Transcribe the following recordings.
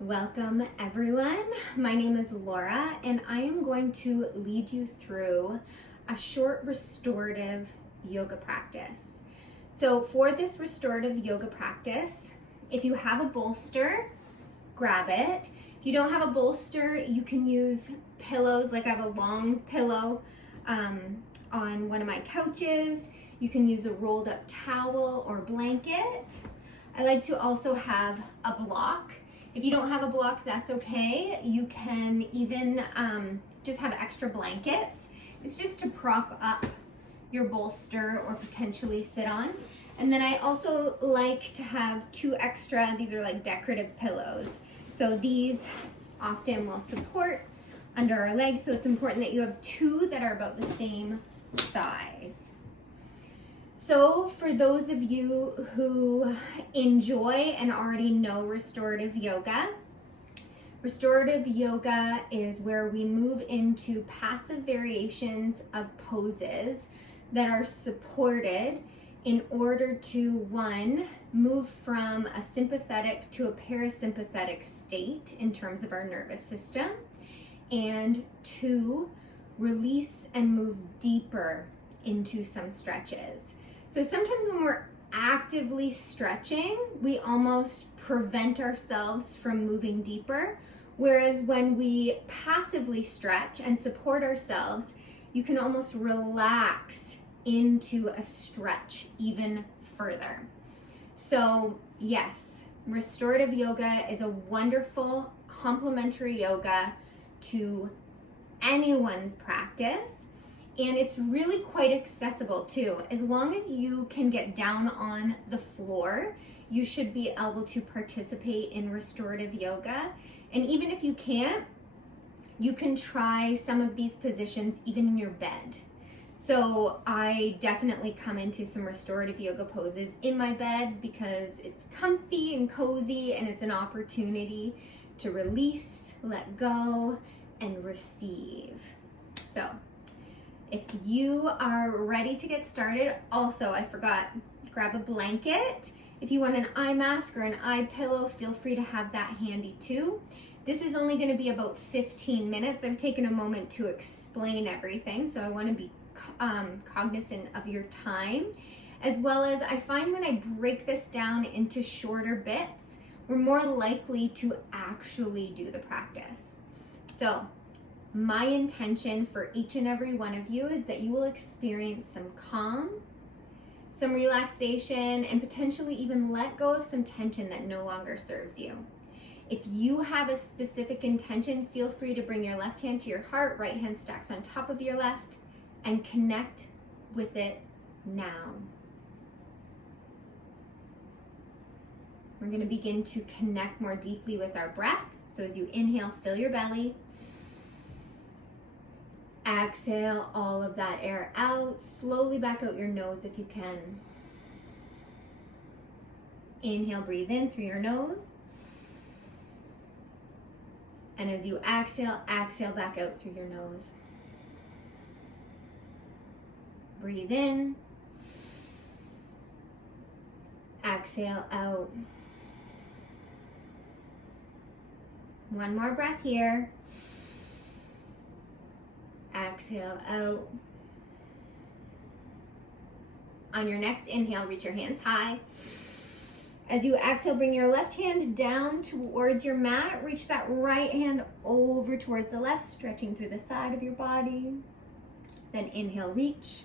Welcome everyone. My name is Laura and I am going to lead you through a short restorative yoga practice. So for this restorative yoga practice, if you have a bolster, grab it. If you don't have a bolster, you can use pillows. Like I have a long pillow on one of my couches. You can use a rolled up towel or blanket. I like to also have a block. If you don't have a block, that's okay. You can even just have extra blankets. It's just to prop up your bolster or potentially sit on. And then I also like to have two extra, these are like decorative pillows. So these often will support under our legs. So it's important that you have two that are about the same size. So for those of you who enjoy and already know restorative yoga is where we move into passive variations of poses that are supported in order to, one, move from a sympathetic to a parasympathetic state in terms of our nervous system, and two, release and move deeper into some stretches. So sometimes when we're actively stretching, we almost prevent ourselves from moving deeper. Whereas when we passively stretch and support ourselves, you can almost relax into a stretch even further. So yes, restorative yoga is a wonderful complementary yoga to anyone's practice. And it's really quite accessible too. As long as you can get down on the floor, you should be able to participate in restorative yoga. And even if you can't, you can try some of these positions even in your bed. So I definitely come into some restorative yoga poses in my bed because it's comfy and cozy, and it's an opportunity to release, let go, and receive. So if you are ready to get started, also, I forgot, grab a blanket. If you want an eye mask or an eye pillow, feel free to have that handy too. This is only going to be about 15 minutes. I've taken a moment to explain everything, so I want to be cognizant of your time. As well as, I find when I break this down into shorter bits, we're more likely to actually do the practice. So my intention for each and every one of you is that you will experience some calm, some relaxation, and potentially even let go of some tension that no longer serves you. If you have a specific intention, feel free to bring your left hand to your heart, right hand stacks on top of your left, and connect with it now. We're going to begin to connect more deeply with our breath. So as you inhale, fill your belly. Exhale all of that air out. Slowly back out your nose if you can. Inhale, breathe in through your nose. And as you exhale, exhale back out through your nose. Breathe in. Exhale out. One more breath here. Exhale out. On your next inhale, reach your hands high. As you exhale, bring your left hand down towards your mat. Reach that right hand over towards the left, stretching through the side of your body. Then inhale, reach.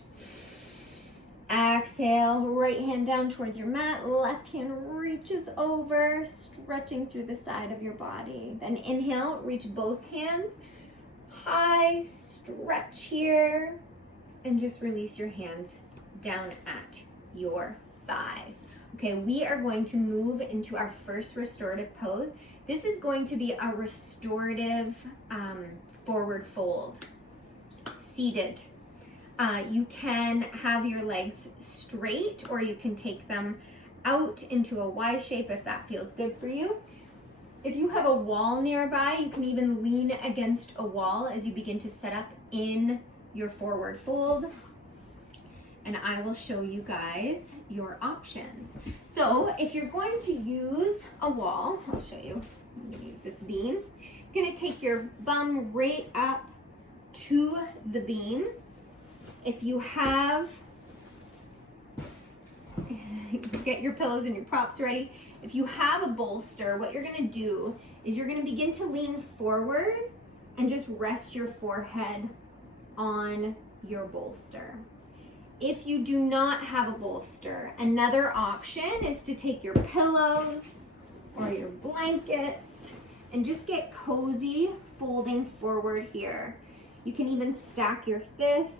Exhale, right hand down towards your mat. Left hand reaches over, stretching through the side of your body. Then inhale, reach both hands high, stretch here, and just release your hands down at your thighs. Okay, we are going to move into our first restorative pose. This is going to be a restorative forward fold, seated. You can have your legs straight, or you can take them out into a Y shape if that feels good for you. If you have a wall nearby, you can even lean against a wall as you begin to set up in your forward fold. and I will show you guys your options. So if you're going to use a wall, I'll show you. I'm going to use this beam. You're going to take your bum right up to the beam. If you have, get your pillows and your props ready. If you have a bolster, what you're going to do is you're going to begin to lean forward and just rest your forehead on your bolster. If you do not have a bolster, another option is to take your pillows or your blankets and just get cozy folding forward here. You can even stack your fists,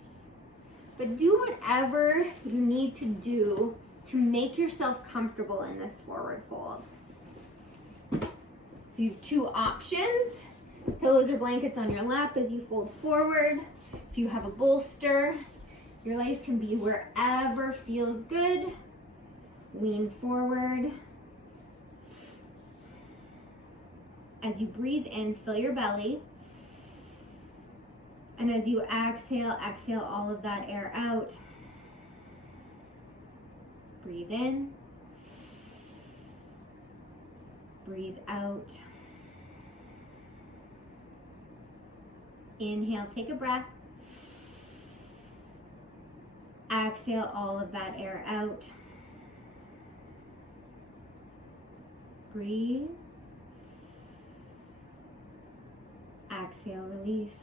but do whatever you need to do to make yourself comfortable in this forward fold. So you have two options, pillows or blankets on your lap as you fold forward. If you have a bolster, your legs can be wherever feels good. Lean forward. As you breathe in, fill your belly. And as you exhale, exhale all of that air out. Breathe in. Breathe out. Inhale, take a breath. Exhale all of that air out. Breathe. Exhale, release.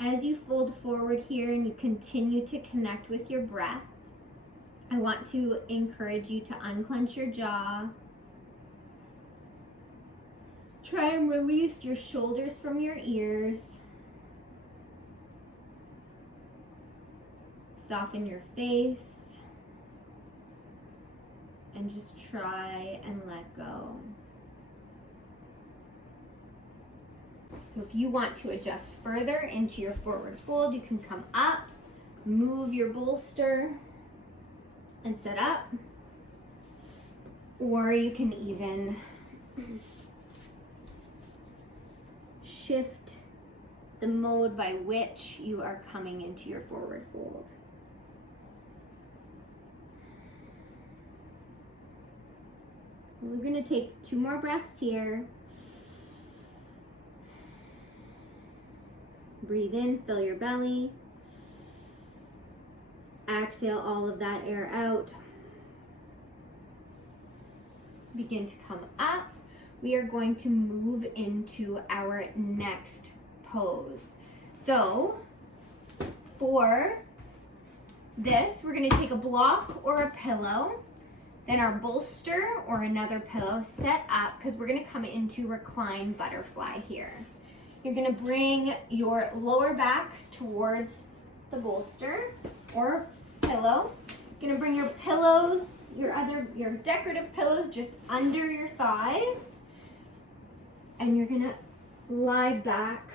As you fold forward here and you continue to connect with your breath, I want to encourage you to unclench your jaw. Try and release your shoulders from your ears. Soften your face. And just try and let go. So if you want to adjust further into your forward fold, you can come up, move your bolster, and sit up. Or you can even shift the mode by which you are coming into your forward fold. We're going to take 2 more breaths here. Breathe in, fill your belly. Exhale all of that air out. Begin to come up. We are going to move into our next pose. So for this, we're going to take a block or a pillow, then our bolster or another pillow set up because we're going to come into recline butterfly here. You're going to bring your lower back towards the bolster or pillow. You're going to bring your pillows, your decorative pillows just under your thighs. And you're going to lie back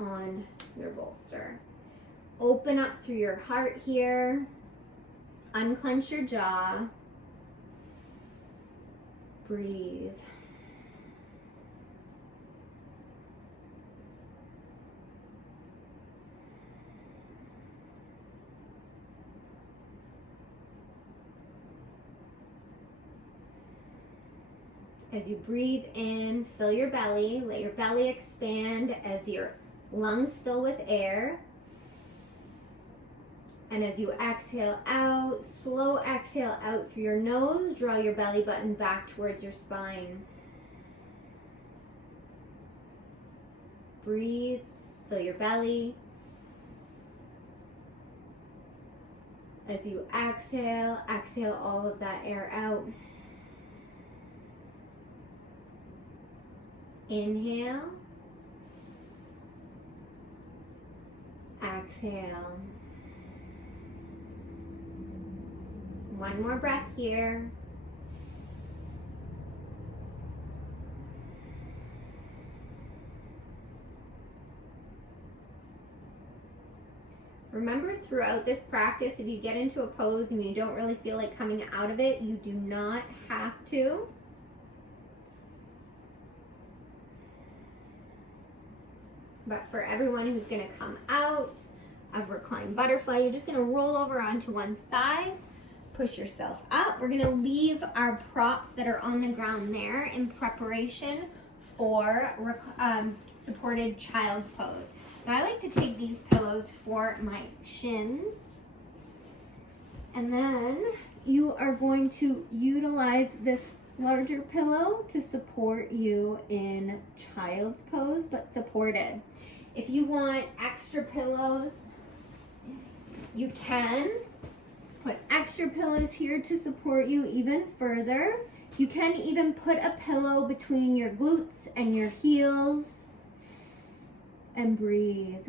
on your bolster. Open up through your heart here. Unclench your jaw. Breathe. As you breathe in, fill your belly. Let your belly expand as your lungs fill with air. And as you exhale out, slow exhale out through your nose. Draw your belly button back towards your spine. Breathe, fill your belly. As you exhale, exhale all of that air out. Inhale. Exhale. One more breath here. Remember, throughout this practice, if you get into a pose and you don't really feel like coming out of it, you do not have to. But for everyone who's gonna come out of reclined butterfly, you're just gonna roll over onto one side, push yourself up. We're gonna leave our props that are on the ground there in preparation for supported child's pose. Now I like to take these pillows for my shins, and then you are going to utilize this larger pillow to support you in child's pose, but supported. If you want extra pillows, you can put extra pillows here to support you even further. You can even put a pillow between your glutes and your heels and breathe.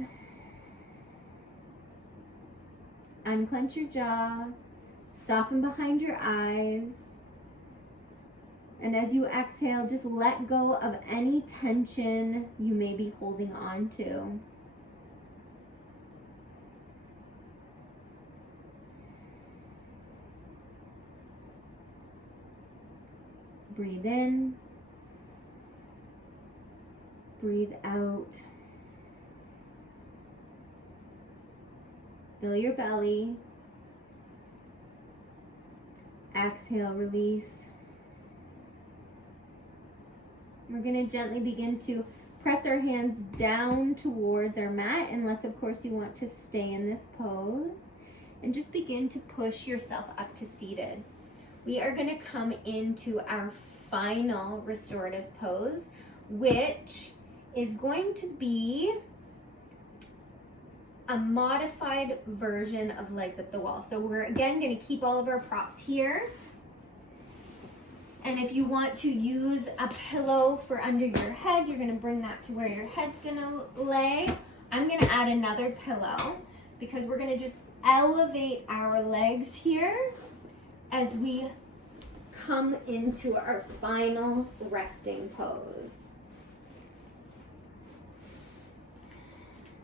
Unclench your jaw, soften behind your eyes, and as you exhale, just let go of any tension you may be holding on to. Breathe in, breathe out. Fill your belly. Exhale, release. We're going to gently begin to press our hands down towards our mat, unless of course you want to stay in this pose. And just begin to push yourself up to seated. We are going to come into our final restorative pose, which is going to be a modified version of legs up the wall. So we're again going to keep all of our props here. And if you want to use a pillow for under your head, you're going to bring that to where your head's going to lay. I'm going to add another pillow because we're going to just elevate our legs here as we come into our final resting pose.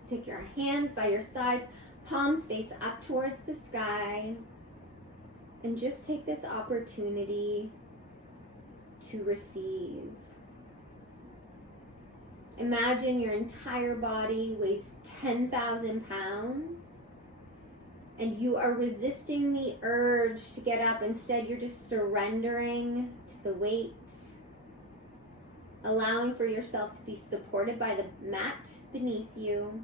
Take your hands by your sides, palms face up towards the sky, and just take this opportunity to receive. Imagine your entire body weighs 10,000 pounds and you are resisting the urge to get up. Instead, you're just surrendering to the weight, allowing for yourself to be supported by the mat beneath you.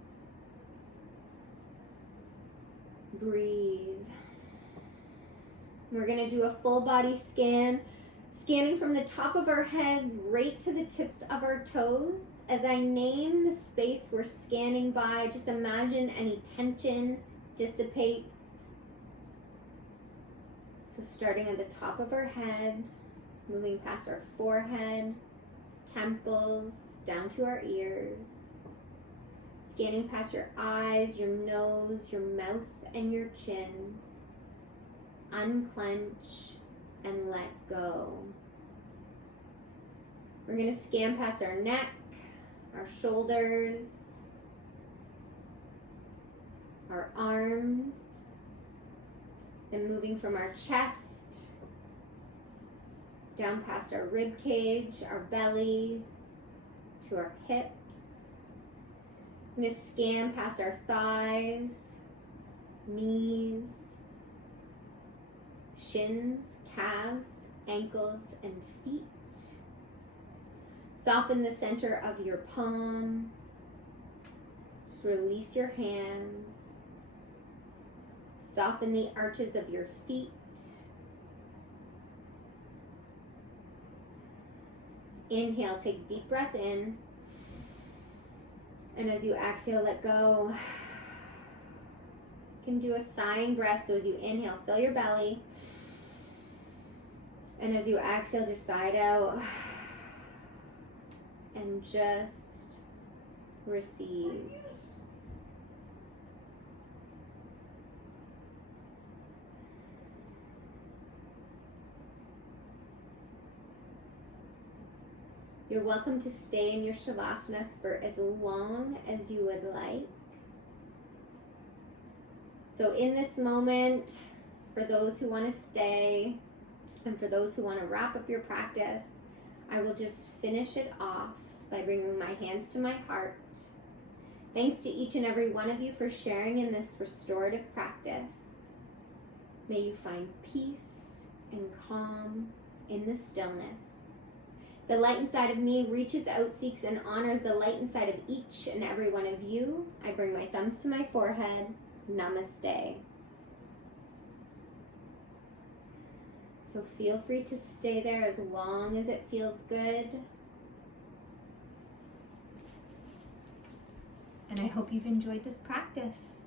Breathe. We're going to do a full body scan, scanning from the top of our head right to the tips of our toes. As I name the space we're scanning by, just imagine any tension dissipates. So starting at the top of our head, moving past our forehead, temples, down to our ears, scanning past your eyes, your nose, your mouth, and your chin. Unclench and let go. We're going to scan past our neck, our shoulders, our arms, and moving from our chest down past our rib cage, our belly, to our hips. I'm going to scan past our thighs, knees, shins, calves, ankles, and feet. Soften the center of your palm. Just release your hands. Soften the arches of your feet. Inhale, take a deep breath in. And as you exhale, let go. You can do a sighing breath. So as you inhale, fill your belly. And as you exhale, just sigh it out. And just receive. You're welcome to stay in your Shavasana for as long as you would like. So in this moment, for those who want to stay, and for those who want to wrap up your practice, I will just finish it off by bringing my hands to my heart Thanks to each and every one of you for sharing in this restorative practice. May you find peace and calm in the stillness. The light inside of me reaches out, seeks, and honors the light inside of each and every one of you. I bring my thumbs to my forehead. Namaste. So feel free to stay there as long as it feels good. And I hope you've enjoyed this practice.